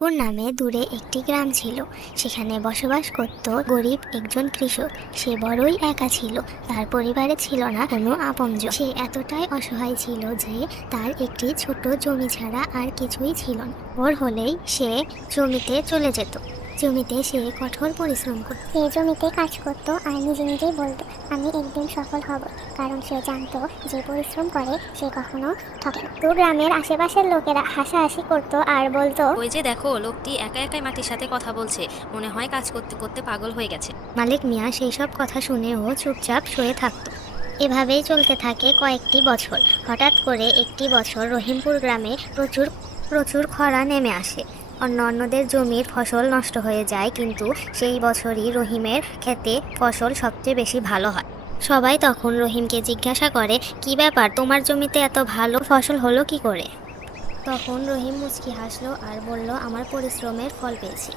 ওর নামে দূরে একটি গ্রাম ছিল। সেখানে বসবাস করত গরিব একজন কৃষক। সে বড়ই একা ছিল, তার পরিবারে ছিল না কোনো আপনজ সে এতটাই অসহায় ছিল যে তার একটি ছোট জমি ছাড়া আর কিছুই ছিল না। ওর হলেই সে জমিতে চলে যেত। জমিতে সে কঠোর পরিশ্রম করত। সে জমিতে কাজ করত আর নিজে নিজেই বলতো আমি একদিন সফল হব। কারণ সে জানতো যে পরিশ্রম করে সে কখনো ঠকে না। তো গ্রামের আশেপাশের লোকেরা হাসাহাসি করতো আর বলতো ওই যে দেখো লোকটি একা একাই মাটির সাথে কথা বলছে। মনে হয় কাজ করতে করতে পাগল হয়ে গেছে। মালিক মিয়া সেই সব কথা শুনেও চুপচাপ শুয়ে থাকত। এভাবেই চলতে থাকে কয়েকটি বছর। হঠাৎ করে একটি বছর রহিমপুর গ্রামে প্রচুর প্রচুর খরা নেমে আসে। অন্যদের জমির ফসল নষ্ট হয়ে যায়, কিন্তু সেই বছরই রহিমের ক্ষেতে ফসল সবচেয়ে বেশি ভালো হয়। সবাই তখন রহিমকে জিজ্ঞাসা করে, কি ব্যাপার, তোমার জমিতে এত ভালো ফসল হলো কি করে? তখন রহিম মুচকি হাসলো আর বলল, আমার পরিশ্রমের ফল পেয়েছি।